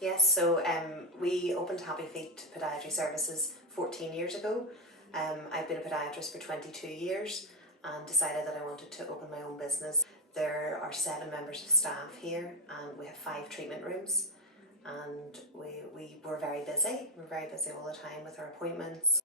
Yes, so we opened Happy Feet Podiatry Services 14 years ago. I've been a podiatrist for 22 years and decided that I wanted to open my own business. There are 7 members of staff here and we have 5 treatment rooms, and we're very busy. We're very busy all the time with our appointments.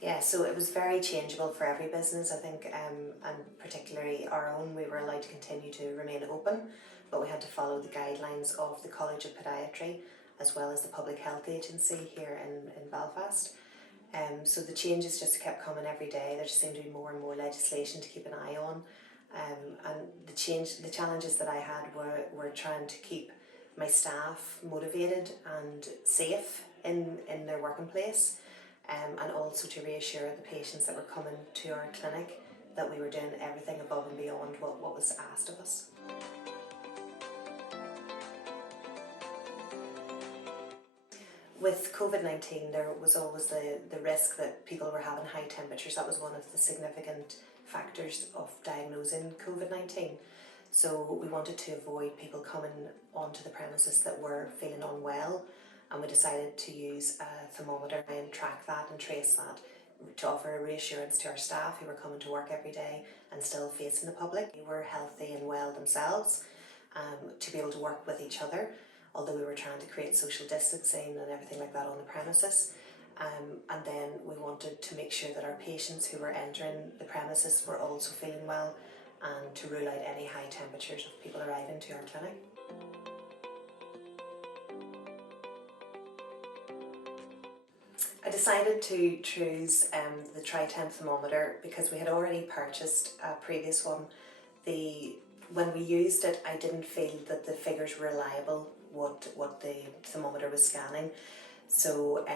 Yeah, so it was very changeable for every business, I think, and particularly our own. We were allowed to continue to remain open, but we had to follow the guidelines of the College of Podiatry as well as the Public Health Agency here in Belfast. So the changes just kept coming every day. There just seemed to be more and more legislation to keep an eye on. And the challenges that I had were trying to keep my staff motivated and safe in their working place. And also to reassure the patients that were coming to our clinic that we were doing everything above and beyond what was asked of us. With COVID-19, there was always the risk that people were having high temperatures. That was one of the significant factors of diagnosing COVID-19. So we wanted to avoid people coming onto the premises that were feeling unwell, and we decided to use a thermometer and track that and trace that to offer a reassurance to our staff who were coming to work every day and still facing the public. They were healthy and well themselves, to be able to work with each other, although we were trying to create social distancing and everything like that on the premises. And then we wanted to make sure that our patients who were entering the premises were also feeling well, and to rule out any high temperatures of people arriving to our clinic. I decided to choose the tri-temp thermometer because we had already purchased a previous one. When we used it, I didn't feel that the figures were reliable, what the thermometer was scanning. So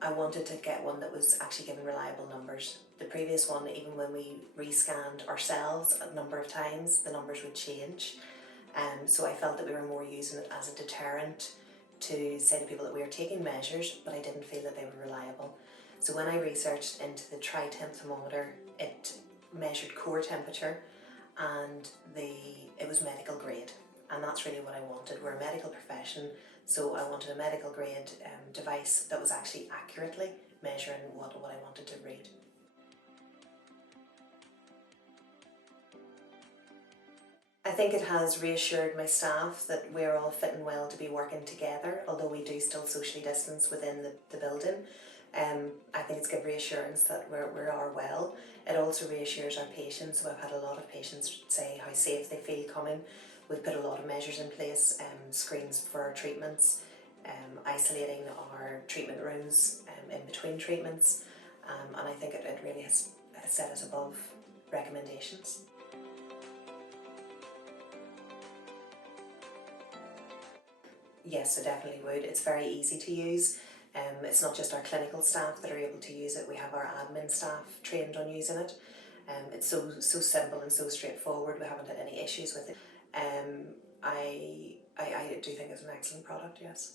I wanted to get one that was actually giving reliable numbers. The previous one, even when we rescanned ourselves a number of times, the numbers would change. So I felt that we were more using it as a deterrent to say to people that we were taking measures, but I didn't feel that they were reliable. So when I researched into the tri-temp thermometer, it measured core temperature and it was medical grade. And that's really what I wanted. We're a medical profession, so I wanted a medical grade device that was actually accurately measuring what I wanted to read. I think it has reassured my staff that we're all fitting well to be working together, although we do still socially distance within the building. I think it's given reassurance that we are well. It also reassures our patients. So I've had a lot of patients say how safe they feel coming. We've put a lot of measures in place, screens for our treatments, isolating our treatment rooms in between treatments, and I think it really has set us above recommendations. Yes, I definitely would. It's very easy to use. It's not just our clinical staff that are able to use it. We have our admin staff trained on using it. It's so simple and so straightforward. We haven't had any issues with it. I do think it's an excellent product, yes.